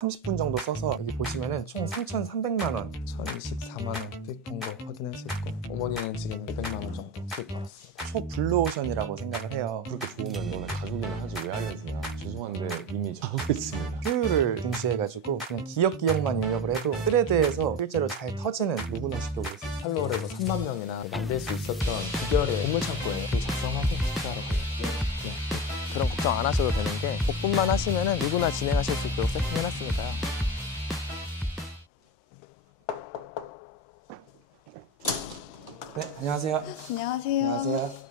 30분 정도 써서 여기 보시면은 총 3,300만 원, 1,024만 원 수익 본 거 확인할 수 있고, 어머니는 지금 500만 원 정도 수익 벌었습니다. 초 블루오션이라고 생각을 해요. 그렇게 좋으면 너네 가족이나 하지 왜 알려주냐. 죄송한데 이미 하고 있습니다. 효율을 중시해가지고 그냥 기억만 입력을 해도 스레드에서 실제로 잘 터지는 누구나 쉽게 올릴 수 있어요. 팔로워를 뭐 3만 명이나 만들 수 있었던 비결의 보물창고예요. 좀 작성하고 식사하러 가요. 그런 걱정 안 하셔도 되는 게, 복분만 하시면은 누구나 진행하실 수 있도록 세팅해놨으니까요. 네, 안녕하세요. 안녕하세요. 안녕하세요.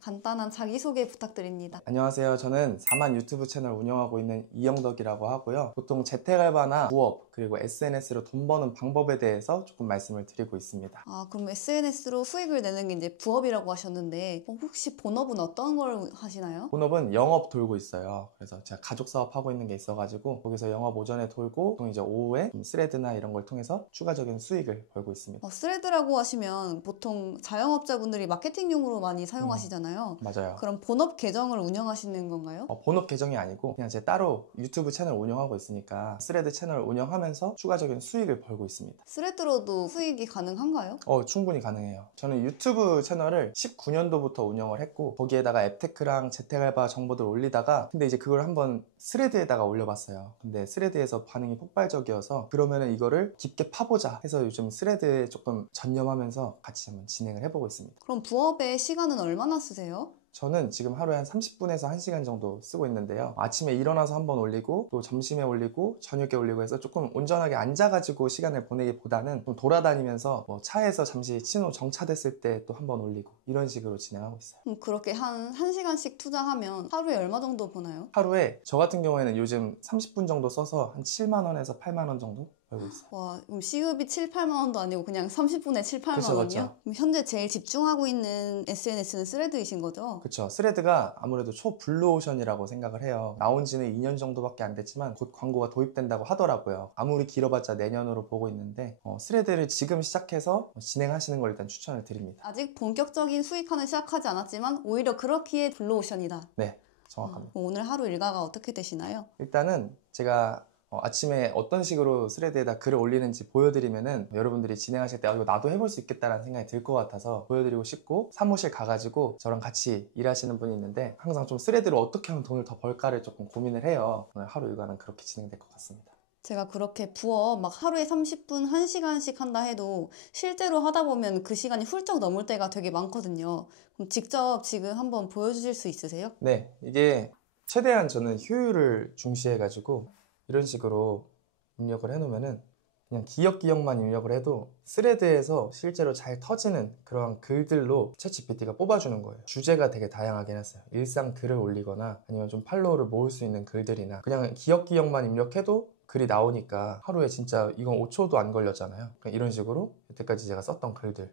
간단한 자기소개 부탁드립니다. 안녕하세요. 저는 4만 유튜브 채널 운영하고 있는 이영덕이라고 하고요. 보통 재택알바나 부업, 그리고 SNS로 돈 버는 방법에 대해서 조금 말씀을 드리고 있습니다. 그럼 SNS로 수익을 내는 게 이제 부업이라고 하셨는데, 혹시 본업은 어떤 걸 하시나요? 본업은 영업 돌고 있어요. 그래서 제가 가족 사업 하고 있는 게 있어가지고 거기서 영업 오전에 돌고, 보통 이제 오후에 스레드나 이런 걸 통해서 추가적인 수익을 벌고 있습니다. 스레드라고 하시면 보통 자영업자분들이 마케팅용으로 많이 사용하시잖아요. 맞아요. 그럼 본업 계정을 운영하시는 건가요? 본업 계정이 아니고 그냥 제 따로 유튜브 채널 운영하고 있으니까 스레드 채널 운영하면서 추가적인 수익을 벌고 있습니다. 스레드로도 수익이 가능한가요? 충분히 가능해요. 저는 유튜브 채널을 19년도부터 운영을 했고, 거기에다가 앱테크랑 재택알바 정보들 올리다가, 근데 이제 그걸 한번 스레드에다가 올려봤어요. 근데 스레드에서 반응이 폭발적이어서, 그러면은 이거를 깊게 파보자 해서 요즘 스레드에 조금 전념하면서 같이 한번 진행을 해보고 있습니다. 그럼 부업의 시간은 얼마나 쓰세요? 저는 지금 하루에 한 30분에서 1시간 정도 쓰고 있는데요. 아침에 일어나서 한번 올리고, 또 점심에 올리고, 저녁에 올리고 해서 조금 온전하게 앉아가지고 시간을 보내기보다는 좀 돌아다니면서 뭐 차에서 잠시 신호 정차됐을 때 또 한번 올리고, 이런 식으로 진행하고 있어요. 그럼 그렇게 한 1시간씩 투자하면 하루에 얼마 정도 버나요? 하루에 저 같은 경우에는 요즘 30분 정도 써서 한 7만 원에서 8만 원 정도 벌고 있어요. 와, 그럼 시급이 7, 8만 원도 아니고 그냥 30분에 7, 8만 그쵸, 원이요? 그쵸. 그럼 현재 제일 집중하고 있는 SNS는 스레드이신 거죠? 그쵸. 스레드가 아무래도 초 블루오션이라고 생각을 해요. 나온 지는 2년 정도밖에 안 됐지만 곧 광고가 도입된다고 하더라고요. 아무리 길어봤자 내년으로 보고 있는데, 스레드를 지금 시작해서 진행하시는 걸 일단 추천을 드립니다. 아직 본격적인 수익화는 시작하지 않았지만 오히려 그렇기에 블루오션이다. 네, 정확합니다. 오늘 하루 일과가 어떻게 되시나요? 일단은 제가 아침에 어떤 식으로 스레드에다 글을 올리는지 보여드리면은 여러분들이 진행하실 때 이거 나도 해볼 수 있겠다라는 생각이 들 것 같아서 보여드리고 싶고, 사무실 가가지고 저랑 같이 일하시는 분이 있는데 항상 좀 스레드로 어떻게 하면 돈을 더 벌까를 조금 고민을 해요. 오늘 하루 일과는 그렇게 진행될 것 같습니다. 제가 그렇게 부업 막 하루에 30분, 1시간씩 한다 해도 실제로 하다 보면 그 시간이 훌쩍 넘을 때가 되게 많거든요. 그럼 직접 지금 한번 보여주실 수 있으세요? 네, 이게 최대한 저는 효율을 중시해가지고 이런 식으로 입력을 해놓으면은 그냥 기억만 입력을 해도 스레드에서 실제로 잘 터지는 그런 글들로 챗GPT가 뽑아주는 거예요. 주제가 되게 다양하긴 했어요. 일상 글을 올리거나 아니면 좀 팔로워를 모을 수 있는 글들이나, 그냥 기억만 입력해도 글이 나오니까 하루에 진짜 이건 5초도 안 걸렸잖아요. 이런 식으로 여태까지 제가 썼던 글들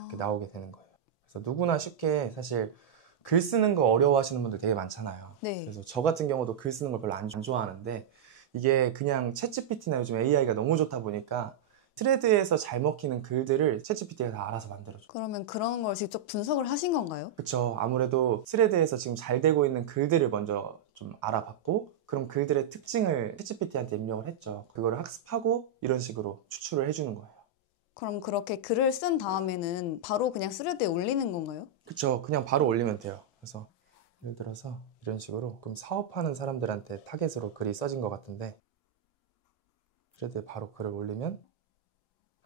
이렇게 나오게 되는 거예요. 그래서 누구나 쉽게, 사실 글 쓰는 거 어려워하시는 분들 되게 많잖아요. 네. 그래서 저 같은 경우도 글 쓰는 걸 별로 안 좋아하는데, 이게 그냥 챗GPT나 요즘 AI가 너무 좋다 보니까 스레드에서 잘 먹히는 글들을 챗GPT가 다 알아서 만들어줘요. 그러면 그런 걸 직접 분석을 하신 건가요? 그쵸. 아무래도 스레드에서 지금 잘 되고 있는 글들을 먼저 좀 알아봤고, 그럼 글들의 특징을 챗GPT한테 입력을 했죠. 그거를 학습하고 이런 식으로 추출을 해주는 거예요. 그럼 그렇게 글을 쓴 다음에는 바로 그냥 스레드에 올리는 건가요? 그쵸. 그냥 바로 올리면 돼요. 그래서 예를 들어서 이런 식으로, 그럼 사업하는 사람들한테 타겟으로 글이 써진 것 같은데, 스레드에 바로 글을 올리면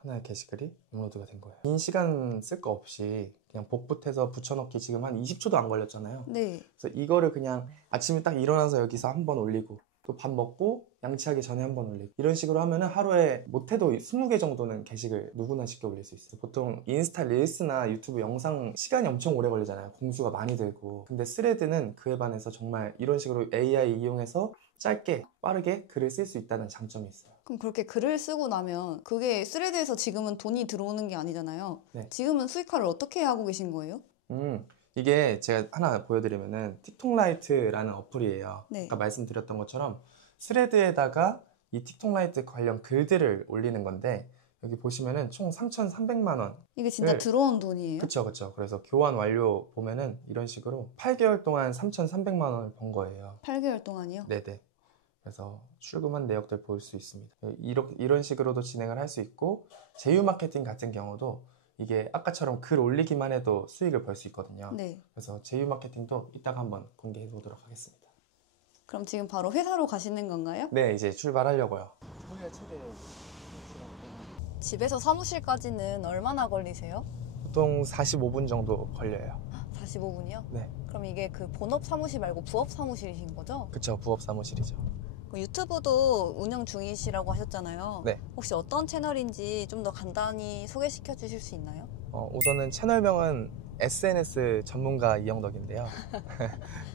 하나의 게시글이 업로드가 된 거예요. 긴 시간 쓸 거 없이 그냥 복붙해서 붙여넣기 지금 한 20초도 안 걸렸잖아요. 네. 그래서 이거를 그냥 아침에 딱 일어나서 여기서 한번 올리고, 또 밥 먹고 양치하기 전에 한번 올리고, 이런 식으로 하면은 하루에 못해도 20개 정도는 게시글 누구나 쉽게 올릴 수 있어요. 보통 인스타 릴스나 유튜브 영상 시간이 엄청 오래 걸리잖아요. 공수가 많이 들고. 근데 스레드는 그에 반해서 정말 이런 식으로 AI 이용해서 짧게 빠르게 글을 쓸 수 있다는 장점이 있어요. 그럼 그렇게 글을 쓰고 나면 그게 스레드에서 지금은 돈이 들어오는 게 아니잖아요. 네. 지금은 수익화를 어떻게 하고 계신 거예요? 이게 제가 하나 보여드리면은 틱톡라이트라는 어플이에요. 네. 아까 말씀드렸던 것처럼 스레드에다가 이 틱톡라이트 관련 글들을 올리는 건데, 여기 보시면은 총 3,300만 원. 이게 진짜 들어온 돈이에요? 그쵸. 그래서 교환 완료 보면은 이런 식으로 8개월 동안 3,300만 원을 번 거예요. 8개월 동안이요? 네네. 그래서 출금한 내역들 볼 수 있습니다. 이런 식으로도 진행을 할 수 있고, 제휴 마케팅 같은 경우도 이게 아까처럼 글 올리기만 해도 수익을 벌 수 있거든요. 네. 그래서 제휴 마케팅도 이따가 한번 공개해 보도록 하겠습니다. 그럼 지금 바로 회사로 가시는 건가요? 네, 이제 출발하려고요. 집에서 사무실까지는 얼마나 걸리세요? 보통 45분 정도 걸려요. 45분이요? 네, 그럼 이게 그 본업 사무실 말고 부업 사무실이신 거죠? 그쵸. 부업 사무실이죠. 그 유튜브도 운영 중이시라고 하셨잖아요. 네. 혹시 어떤 채널인지 좀 더 간단히 소개시켜 주실 수 있나요? 우선은 채널명은 SNS 전문가 이영덕인데요.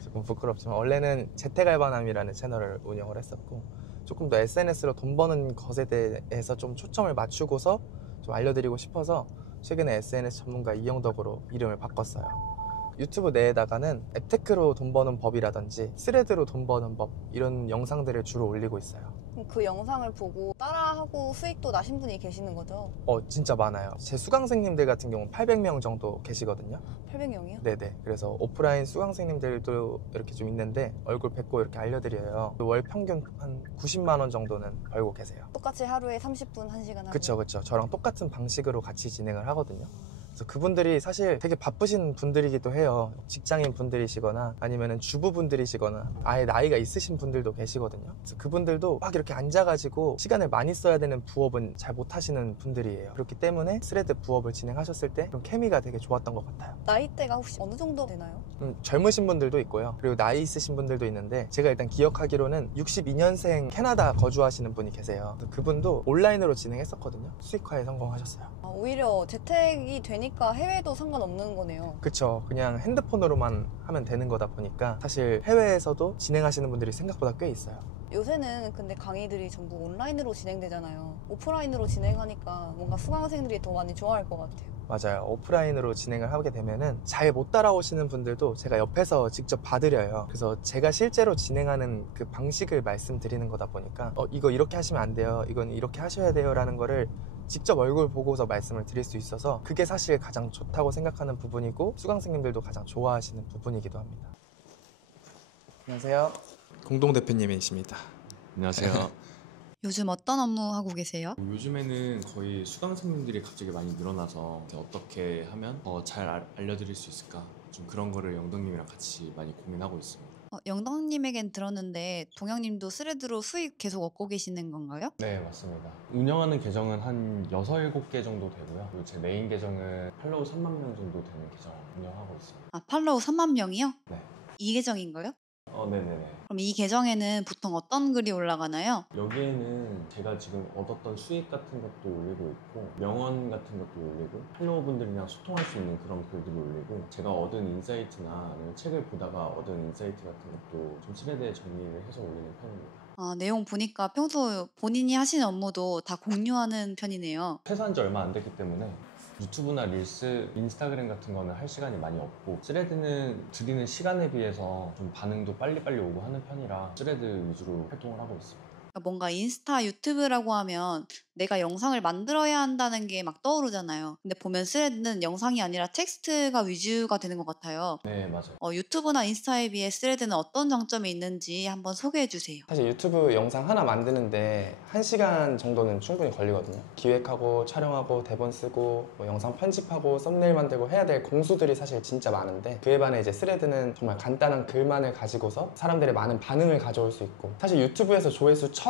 조금 부끄럽지만 원래는 재택알바남이라는 채널을 운영을 했었고, 조금 더 SNS로 돈 버는 것에 대해서 좀 초점을 맞추고서 좀 알려드리고 싶어서 최근에 SNS 전문가 이영덕으로 이름을 바꿨어요. 유튜브 내에다가는 앱테크로 돈 버는 법이라든지 스레드로 돈 버는 법, 이런 영상들을 주로 올리고 있어요. 그럼 그 영상을 보고 따라하고 수익도 나신 분이 계시는 거죠? 진짜 많아요. 제 수강생님들 같은 경우는 800명 정도 계시거든요. 800명이요? 네네. 그래서 오프라인 수강생님들도 이렇게 좀 있는데 얼굴 뵙고 이렇게 알려드려요. 월 평균 한 90만 원 정도는 벌고 계세요. 똑같이 하루에 30분, 1시간 하고. 그쵸. 저랑 똑같은 방식으로 같이 진행을 하거든요. 그래서 그분들이 사실 되게 바쁘신 분들이기도 해요. 직장인 분들이시거나 아니면 주부분들이시거나 아예 나이가 있으신 분들도 계시거든요. 그래서 그분들도 막 이렇게 앉아가지고 시간을 많이 써야 되는 부업은 잘 못하시는 분들이에요. 그렇기 때문에 스레드 부업을 진행하셨을 때 그런 케미가 되게 좋았던 것 같아요. 나이대가 혹시 어느 정도 되나요? 젊으신 분들도 있고요. 그리고 나이 있으신 분들도 있는데, 제가 일단 기억하기로는 62년생 캐나다 거주하시는 분이 계세요. 그래서 그분도 온라인으로 진행했었거든요. 수익화에 성공하셨어요. 오히려 재택이 되니까 해외도 상관없는 거네요. 그쵸. 그냥 핸드폰으로만 하면 되는 거다 보니까 사실 해외에서도 진행하시는 분들이 생각보다 꽤 있어요. 요새는 근데 강의들이 전부 온라인으로 진행되잖아요. 오프라인으로 진행하니까 뭔가 수강생들이 더 많이 좋아할 것 같아요. 맞아요. 오프라인으로 진행을 하게 되면은 잘 못 따라오시는 분들도 제가 옆에서 직접 봐드려요. 그래서 제가 실제로 진행하는 그 방식을 말씀드리는 거다 보니까 이거 이렇게 하시면 안 돼요. 이건 이렇게 하셔야 돼요. 라는 거를 직접 얼굴 보고서 말씀을 드릴 수 있어서 그게 사실 가장 좋다고 생각하는 부분이고, 수강생님들도 가장 좋아하시는 부분이기도 합니다. 안녕하세요. 공동대표님이십니다. 안녕하세요. 요즘 어떤 업무 하고 계세요? 요즘에는 거의 수강생님들이 갑자기 많이 늘어나서 어떻게 하면 더 잘 알려드릴 수 있을까, 좀 그런 거를 영덕님이랑 같이 많이 고민하고 있습니다. 영덕님에겐 들었는데 동영님도 스레드로 수익 계속 얻고 계시는 건가요? 네, 맞습니다. 운영하는 계정은 한 6, 7개 정도 되고요. 그리고 제 메인 계정은 팔로우 3만 명 정도 되는 계정 운영하고 있습니다. 팔로우 3만 명이요? 네. 이 계정인가요? 네네네. 그럼 이 계정에는 보통 어떤 글이 올라가나요? 여기에는 제가 지금 얻었던 수익 같은 것도 올리고 있고, 명언 같은 것도 올리고, 팔로워분들이랑 소통할 수 있는 그런 글들을 올리고, 제가 얻은 인사이트나 아니면 책을 보다가 얻은 인사이트 같은 것도 좀 스레드에 정리를 해서 올리는 편입니다. 내용 보니까 평소 본인이 하시는 업무도 다 공유하는 편이네요. 퇴사한 지 얼마 안 됐기 때문에 유튜브나 릴스, 인스타그램 같은 거는 할 시간이 많이 없고, 스레드는 드리는 시간에 비해서 좀 반응도 빨리빨리 오고 하는 편이라 스레드 위주로 활동을 하고 있습니다. 뭔가 인스타, 유튜브라고 하면 내가 영상을 만들어야 한다는 게 막 떠오르잖아요. 근데 보면 스레드는 영상이 아니라 텍스트가 위주가 되는 것 같아요. 네, 맞아요. 유튜브나 인스타에 비해 스레드는 어떤 장점이 있는지 한번 소개해 주세요. 사실 유튜브 영상 하나 만드는데 1시간 정도는 충분히 걸리거든요. 기획하고 촬영하고 대본 쓰고 뭐 영상 편집하고 썸네일 만들고 해야 될 공수들이 사실 진짜 많은데, 그에 반해 이제 스레드는 정말 간단한 글만을 가지고서 사람들의 많은 반응을 가져올 수 있고, 사실 유튜브에서 조회수 1000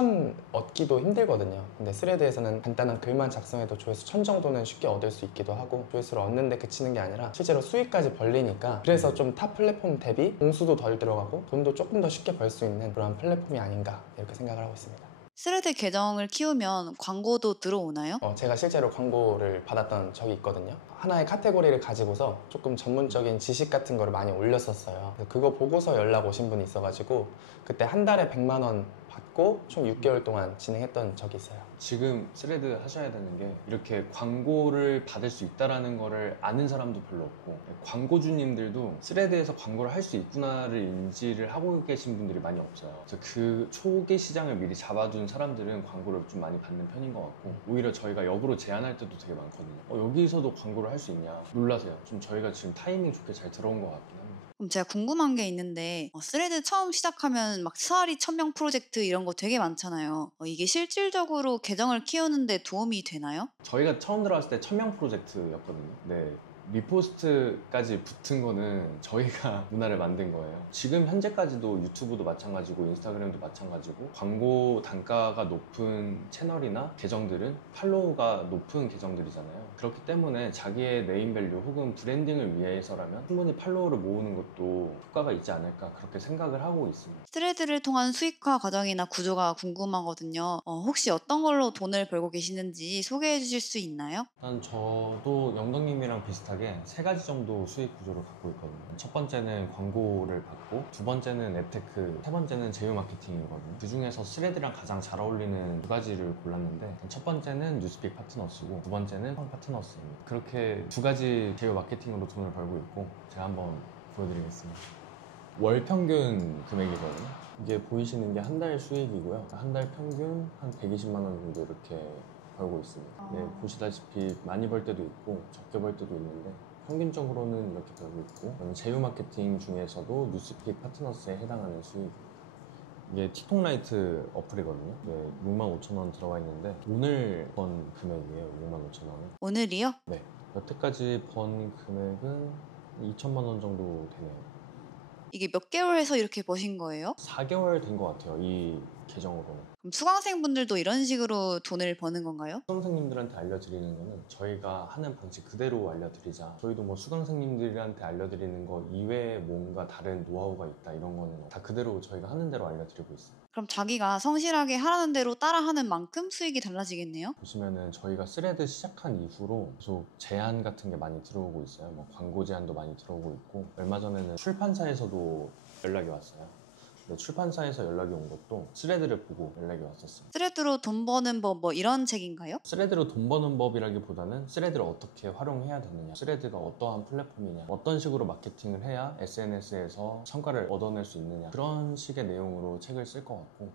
얻기도 힘들거든요. 근데 스레드에서는 간단한 글만 작성해도 조회수 1000 정도는 쉽게 얻을 수 있기도 하고, 조회수를 얻는 데 그치는 게 아니라 실제로 수익까지 벌리니까, 그래서 좀 타 플랫폼 대비 공수도 덜 들어가고 돈도 조금 더 쉽게 벌 수 있는 그런 플랫폼이 아닌가 이렇게 생각을 하고 있습니다. 스레드 계정을 키우면 광고도 들어오나요? 제가 실제로 광고를 받았던 적이 있거든요. 하나의 카테고리를 가지고서 조금 전문적인 지식 같은 거를 많이 올렸었어요. 그거 보고서 연락 오신 분이 있어가지고 그때 한 달에 100만 원 받고 총 6개월 동안 진행했던 적이 있어요. 지금 스레드 하셔야 되는 게, 이렇게 광고를 받을 수 있다라는 거를 아는 사람도 별로 없고, 광고주님들도 스레드에서 광고를 할 수 있구나를 인지를 하고 계신 분들이 많이 없어요. 그래서 그 초기 시장을 미리 잡아둔 사람들은 광고를 좀 많이 받는 편인 것 같고, 오히려 저희가 역으로 제안할 때도 되게 많거든요. 여기서도 광고를 할 수 있냐 놀라세요. 좀 저희가 지금 타이밍 좋게 잘 들어온 것 같긴 합니다. 그럼 제가 궁금한 게 있는데 스레드 처음 시작하면 막 스와리 1000명 프로젝트 이런 거 되게 많잖아요. 이게 실질적으로 계정을 키우는데 도움이 되나요? 저희가 처음 들어갔을 때 1000명 프로젝트였거든요. 네. 리포스트까지 붙은 거는 저희가 문화를 만든 거예요. 지금 현재까지도 유튜브도 마찬가지고 인스타그램도 마찬가지고 광고 단가가 높은 채널이나 계정들은 팔로우가 높은 계정들이잖아요. 그렇기 때문에 자기의 네임밸류 혹은 브랜딩을 위해서라면 충분히 팔로우를 모으는 것도 효과가 있지 않을까 그렇게 생각을 하고 있습니다. 스레드를 통한 수익화 과정이나 구조가 궁금하거든요. 혹시 어떤 걸로 돈을 벌고 계시는지 소개해 주실 수 있나요? 일단 저도 영덕님이랑 비슷하게 세 가지 정도 수익 구조를 갖고 있거든요. 첫 번째는 광고를 받고, 두 번째는 앱테크, 세 번째는 제휴 마케팅이거든요. 그 중에서 스레드랑 가장 잘 어울리는 두 가지를 골랐는데, 첫 번째는 뉴스픽 파트너스고, 두 번째는 성 파트너스입니다. 그렇게 두 가지 제휴 마케팅으로 돈을 벌고 있고, 제가 한번 보여드리겠습니다. 월 평균 금액이거든요. 이게 보이시는 게 한 달 수익이고요. 한 달 평균 한 120만 원 정도 이렇게 벌고 있습니다. 네, 보시다시피 많이 벌 때도 있고 적게 벌 때도 있는데 평균적으로는 이렇게 벌고 있고, 제휴 마케팅 중에서도 뉴스픽 파트너스에 해당하는 수익. 이게 틱톡 라이트 어플이거든요. 네, 65,000원 들어가 있는데 오늘 번 금액이에요. 65,000원은. 오늘이요? 네, 여태까지 번 금액은 2천만 원 정도 되네요. 이게 몇 개월 해서 이렇게 버신 거예요? 4개월 된 것 같아요. 이 계정으로는. 그럼 수강생분들도 이런 식으로 돈을 버는 건가요? 수강생님들한테 알려드리는 거는 저희가 하는 방식 그대로 알려드리자. 저희도 뭐 수강생님들한테 알려드리는 거 이외에 뭔가 다른 노하우가 있다 이런 거는 다 그대로 저희가 하는 대로 알려드리고 있어요. 그럼 자기가 성실하게 하라는 대로 따라하는 만큼 수익이 달라지겠네요? 보시면은 저희가 스레드 시작한 이후로 계속 제안 같은 게 많이 들어오고 있어요. 뭐 광고 제안도 많이 들어오고 있고, 얼마 전에는 출판사에서도 연락이 왔어요. 근데 출판사에서 연락이 온 것도 스레드를 보고 연락이 왔었어요. 스레드로 돈 버는 법 뭐 이런 책인가요? 스레드로 돈 버는 법이라기보다는 스레드를 어떻게 활용해야 되느냐, 스레드가 어떠한 플랫폼이냐, 어떤 식으로 마케팅을 해야 SNS에서 성과를 얻어낼 수 있느냐, 그런 식의 내용으로 책을 쓸 것 같고.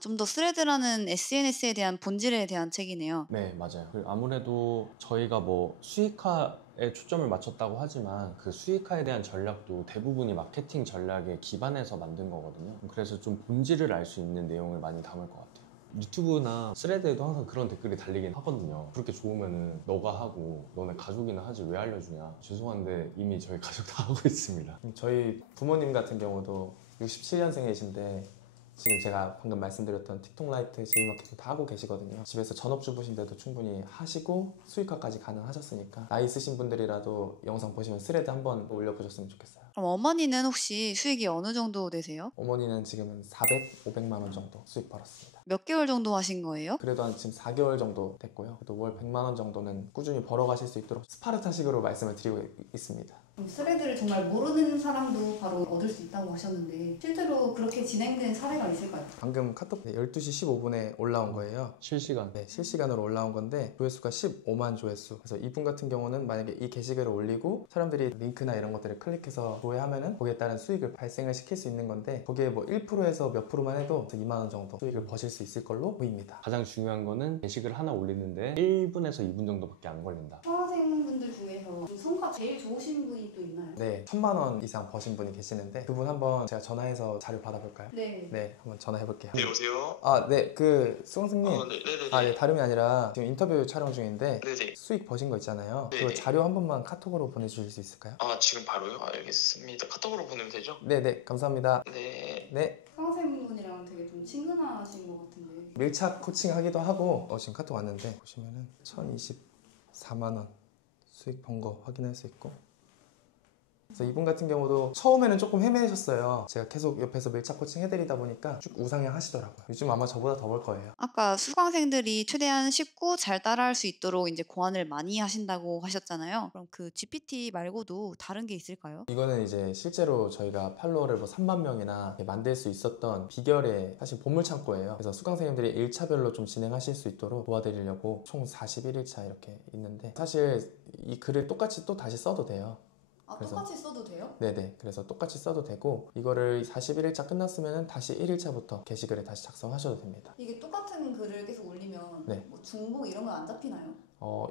좀 더 스레드라는 SNS에 대한 본질에 대한 책이네요. 네, 맞아요. 아무래도 저희가 뭐 수익화에 초점을 맞췄다고 하지만 그 수익화에 대한 전략도 대부분이 마케팅 전략에 기반해서 만든 거거든요. 그래서 좀 본질을 알 수 있는 내용을 많이 담을 것 같아요. 유튜브나 스레드에도 항상 그런 댓글이 달리긴 하거든요. 그렇게 좋으면은 너가 하고 너네 가족이나 하지 왜 알려주냐. 죄송한데 이미 저희 가족 다 하고 있습니다. 저희 부모님 같은 경우도 67년생이신데 지금 제가 방금 말씀드렸던 틱톡 라이트, 제휴 마케팅 다 하고 계시거든요. 집에서 전업주부신데도 충분히 하시고 수익화까지 가능하셨으니까 나이 있으신 분들이라도 영상 보시면 스레드 한번 올려보셨으면 좋겠어요. 그럼 어머니는 혹시 수익이 어느 정도 되세요? 어머니는 지금은 400, 500만 원 정도 수익 벌었습니다. 몇 개월 정도 하신 거예요? 그래도 한 지금 4개월 정도 됐고요. 그래도 월 100만 원 정도는 꾸준히 벌어가실 수 있도록 스파르타식으로 말씀을 드리고 있습니다. 스레드를 정말 모르는 사람도 바로 얻을 수 있다고 하셨는데 실제로 그렇게 진행된 사례가 있을까요? 방금 카톡 12시 15분에 올라온 거예요. 실시간. 네, 실시간으로 올라온 건데 조회수가 15만 조회수. 그래서 이분 같은 경우는 만약에 이 게시글을 올리고 사람들이 링크나 이런 것들을 클릭해서 조회하면은 거기에 따른 수익을 발생을 시킬 수 있는 건데 거기에 뭐 1%에서 몇 프로만 해도 2만 원 정도 수익을 버실 수 있을 걸로 보입니다. 가장 중요한 거는 게시글 하나 올리는데 1분에서 2분 정도밖에 안 걸린다. 수강생분들 중에서 성과 제일 좋으신 분이 또 있나요? 네, 1,000만 원 이상 버신 분이 계시는데 그분 한번 제가 전화해서 자료 받아볼까요? 네. 네, 한번 전화해볼게요. 네, 여보세요? 아, 네, 그 수강생님. 네네네. 아, 예, 다름이 아니라 지금 인터뷰 촬영 중인데 네네. 수익 버신 거 있잖아요. 그 네네. 자료 한 번만 카톡으로 보내주실 수 있을까요? 아, 지금 바로요? 알겠습니다. 카톡으로 보내면 되죠? 네, 감사합니다. 네. 네, 수강생분이랑 되게 좀 친근하신 것 같은데 밀착 코칭하기도 하고 지금 카톡 왔는데 보시면은 1,024만 원 수익 번 거 확인할 수 있고, 그래서 이분 같은 경우도 처음에는 조금 헤매셨어요. 제가 계속 옆에서 밀착 코칭 해드리다 보니까 쭉 우상향 하시더라고요. 요즘 아마 저보다 더 벌 거예요. 아까 수강생들이 최대한 쉽고 잘 따라할 수 있도록 이제 고안을 많이 하신다고 하셨잖아요. 그럼 그 GPT 말고도 다른 게 있을까요? 이거는 이제 실제로 저희가 팔로워를 뭐 3만 명이나 만들 수 있었던 비결의 사실 보물창고예요. 그래서 수강생님들이 1차별로 좀 진행하실 수 있도록 도와드리려고 총 41일차 이렇게 있는데, 사실 이 글을 똑같이 또 다시 써도 돼요. 그래서 똑같이 써도 돼요? 네네, 그래서 똑같이 써도 되고, 이거를 41일차 끝났으면 다시 1일차부터 게시글에 다시 작성하셔도 됩니다. 이게 똑같은 글을 계속 올리면 네. 뭐 중복 이런 건 안 잡히나요?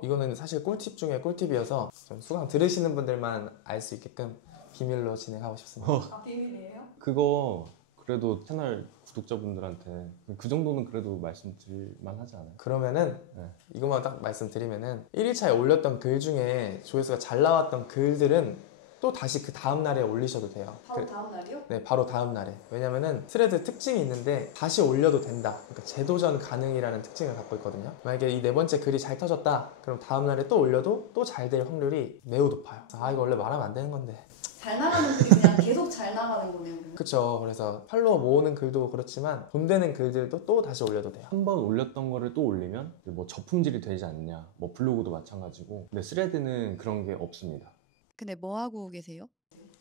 이거는 사실 꿀팁 중에 꿀팁이어서 좀 수강 들으시는 분들만 알 수 있게끔 비밀로 진행하고 싶습니다. 아, 비밀이에요? 그거 그래도 채널 구독자분들한테 그 정도는 그래도 말씀드릴 만하지 않아요? 그러면은 네. 이것만 딱 말씀드리면은 1일차에 올렸던 글 중에 조회수가 잘 나왔던 글들은 또 다시 그 다음 날에 올리셔도 돼요. 바로 다음 날이요? 네, 바로 다음 날에. 왜냐면은 스레드 특징이 있는데 다시 올려도 된다. 그러니까 재도전 가능이라는 특징을 갖고 있거든요. 만약에 이 네 번째 글이 잘 터졌다. 그럼 다음 날에 또 올려도 또 잘 될 확률이 매우 높아요. 아, 이거 원래 말하면 안 되는 건데. 잘 나가는 글이 그냥 계속 잘 나가는 거네요. 그러면. 그쵸. 그래서 팔로워 모으는 글도 그렇지만 돈 되는 글들도 또 다시 올려도 돼요. 한 번 올렸던 거를 또 올리면 뭐 저품질이 되지 않냐, 뭐 블로그도 마찬가지고. 근데 스레드는 그런 게 없습니다. 근데 뭐 하고 계세요?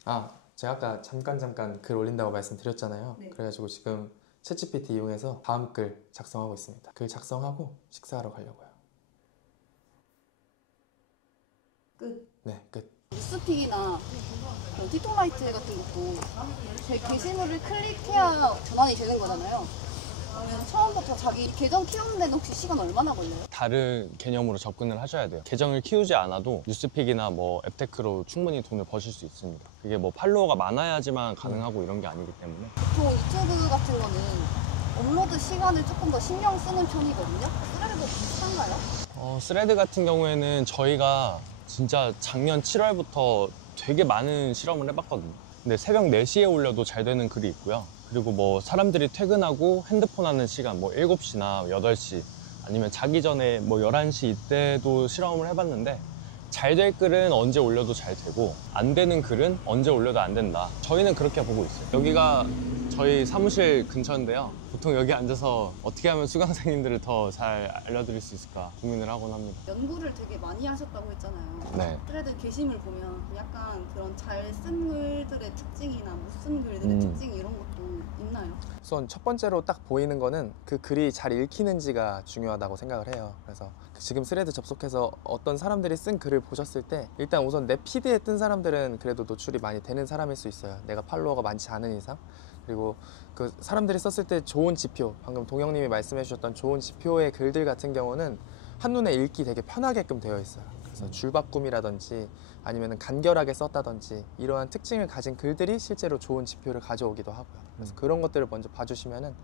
아, 제가 아까 잠깐 글 올린다고 말씀드렸잖아요. 네. 그래가지고 지금 챗GPT 이용해서 다음 글 작성하고 있습니다. 글 작성하고 식사하러 가려고요. 끝. 네, 끝. 뉴스픽이나 틱톡라이트 같은 것도 제 게시물을 클릭해야 전환이 되는 거잖아요. 그러면 처음부터 자기 계정 키우는 데는 혹시 시간 얼마나 걸려요? 다른 개념으로 접근을 하셔야 돼요. 계정을 키우지 않아도 뉴스픽이나 뭐 앱테크로 충분히 돈을 버실 수 있습니다. 그게 뭐 팔로워가 많아야지만 가능하고 이런 게 아니기 때문에. 보통 유튜브 같은 거는 업로드 시간을 조금 더 신경 쓰는 편이거든요. 스레드도 비슷한가요? 스레드 같은 경우에는 저희가 진짜 작년 7월부터 되게 많은 실험을 해봤거든요. 근데 새벽 4시에 올려도 잘 되는 글이 있고요. 그리고 뭐 사람들이 퇴근하고 핸드폰 하는 시간 뭐 7시나 8시 아니면 자기 전에 뭐 11시 이때도 실험을 해봤는데 잘 될 글은 언제 올려도 잘 되고 안 되는 글은 언제 올려도 안 된다. 저희는 그렇게 보고 있어요. 여기가 저희 사무실 근처인데요. 보통 여기 앉아서 어떻게 하면 수강생님들을 더 잘 알려드릴 수 있을까 고민을 하곤 합니다. 연구를 되게 많이 하셨다고 했잖아요. 네. 스레드 게시물 보면 약간 그런 잘 쓴 글들의 특징이나 못 쓴 글들의 특징 이런 것도 있나요? 우선 첫 번째로 딱 보이는 거는 그 글이 잘 읽히는지가 중요하다고 생각을 해요. 그래서 지금 스레드 접속해서 어떤 사람들이 쓴 글을 보셨을 때 일단 우선 내 피드에 뜬 사람들은 그래도 노출이 많이 되는 사람일 수 있어요. 내가 팔로워가 많지 않은 이상. 그리고 그 사람들이 썼을 때 좋은 지표, 방금 동영님이 말씀해 주셨던 좋은 지표의 글들 같은 경우는 한눈에 읽기 되게 편하게끔 되어 있어요. 그래서 줄바꿈이라든지 아니면 간결하게 썼다든지 이러한 특징을 가진 글들이 실제로 좋은 지표를 가져오기도 하고요. 그래서 그런 것들을 먼저 봐주시면은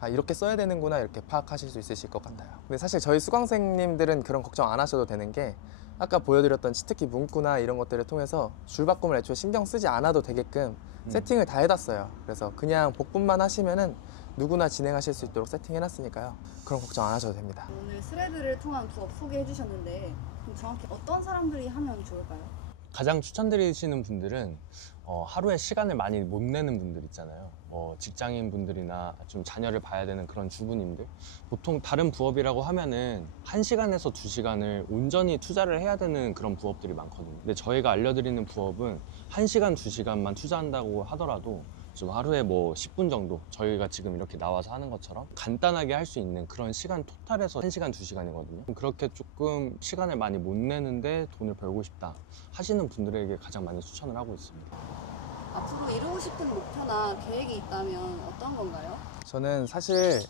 아, 이렇게 써야 되는구나 이렇게 파악하실 수 있으실 것 같아요. 근데 사실 저희 수강생님들은 그런 걱정 안 하셔도 되는 게 아까 보여드렸던 치트키 문구나 이런 것들을 통해서 줄바꿈을 애초에 신경 쓰지 않아도 되게끔 세팅을 다 해놨어요. 그래서 그냥 복붙만 하시면은 누구나 진행하실 수 있도록 세팅해놨으니까요. 그런 걱정 안 하셔도 됩니다. 오늘 스레드를 통한 부업 소개해 주셨는데 그럼 정확히 어떤 사람들이 하면 좋을까요? 가장 추천드리시는 분들은 하루에 시간을 많이 못 내는 분들 있잖아요. 직장인 분들이나 좀 자녀를 봐야 되는 그런 주부님들. 보통 다른 부업이라고 하면은 1시간에서 2시간을 온전히 투자를 해야 되는 그런 부업들이 많거든요. 근데 저희가 알려드리는 부업은 1시간, 2시간만 투자한다고 하더라도 좀 하루에 뭐 10분 정도 저희가 지금 이렇게 나와서 하는 것처럼 간단하게 할 수 있는 그런 시간 토탈에서 1시간, 2시간이거든요. 그렇게 조금 시간을 많이 못 내는데 돈을 벌고 싶다 하시는 분들에게 가장 많이 추천을 하고 있습니다. 앞으로 이루고 싶은 목표나 계획이 있다면 어떤 건가요? 저는 사실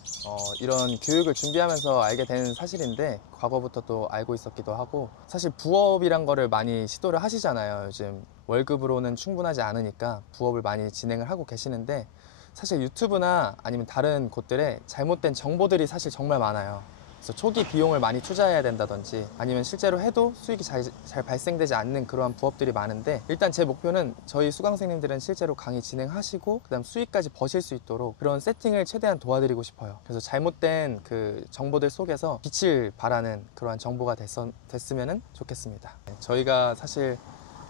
이런 교육을 준비하면서 알게 된 사실인데 과거부터 또 알고 있었기도 하고 사실 부업이란 거를 많이 시도를 하시잖아요. 요즘 월급으로는 충분하지 않으니까 부업을 많이 진행을 하고 계시는데 사실 유튜브나 아니면 다른 곳들에 잘못된 정보들이 사실 정말 많아요. 그래서 초기 비용을 많이 투자해야 된다든지 아니면 실제로 해도 수익이 잘 발생되지 않는 그러한 부업들이 많은데 일단 제 목표는 저희 수강생님들은 실제로 강의 진행하시고 그다음 수익까지 버실 수 있도록 그런 세팅을 최대한 도와드리고 싶어요. 그래서 잘못된 그 정보들 속에서 빛을 발하는 그러한 정보가 됐으면 좋겠습니다. 저희가 사실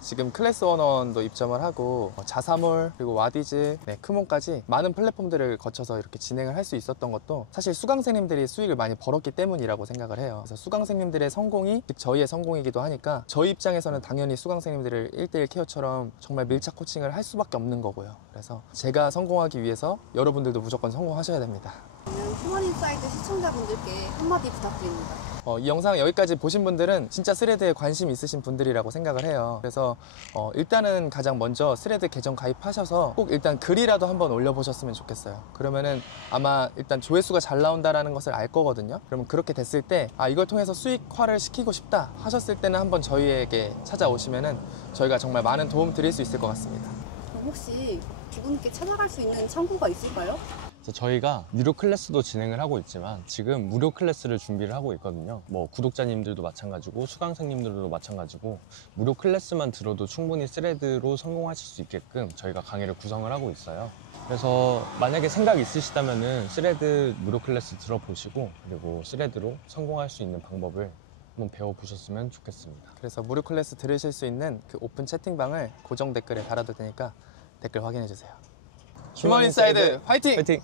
지금 클래스 101도 입점을 하고 자사몰 그리고 와디즈, 크몬까지 많은 플랫폼들을 거쳐서 이렇게 진행을 할 수 있었던 것도 사실 수강생님들이 수익을 많이 벌었기 때문이라고 생각을 해요. 그래서 수강생님들의 성공이 즉 저희의 성공이기도 하니까 저희 입장에서는 당연히 수강생님들을 1대1 케어처럼 정말 밀착 코칭을 할 수밖에 없는 거고요. 그래서 제가 성공하기 위해서 여러분들도 무조건 성공하셔야 됩니다. 그러면 휴먼인사이드 시청자분들께 한마디 부탁드립니다. 이 영상 여기까지 보신 분들은 진짜 스레드에 관심 있으신 분들이라고 생각을 해요. 그래서 일단은 가장 먼저 스레드 계정 가입하셔서 꼭 일단 글이라도 한번 올려보셨으면 좋겠어요. 그러면은 아마 일단 조회수가 잘 나온다라는 것을 알 거거든요. 그러면 그렇게 됐을 때 이걸 통해서 수익화를 시키고 싶다 하셨을 때는 한번 저희에게 찾아오시면은 저희가 정말 많은 도움 드릴 수 있을 것 같습니다. 그럼 혹시 두 분께 찾아갈 수 있는 창구가 있을까요? 저희가 유료 클래스도 진행을 하고 있지만 지금 무료 클래스를 준비를 하고 있거든요. 뭐 구독자님들도 마찬가지고 수강생님들도 마찬가지고 무료 클래스만 들어도 충분히 스레드로 성공하실 수 있게끔 저희가 강의를 구성을 하고 있어요. 그래서 만약에 생각 있으시다면은 스레드 무료 클래스 들어보시고 그리고 스레드로 성공할 수 있는 방법을 한번 배워보셨으면 좋겠습니다. 그래서 무료 클래스 들으실 수 있는 그 오픈 채팅방을 고정 댓글에 달아둘 테니까 댓글 확인해 주세요. 휴먼인사이드 화이팅! 화이팅!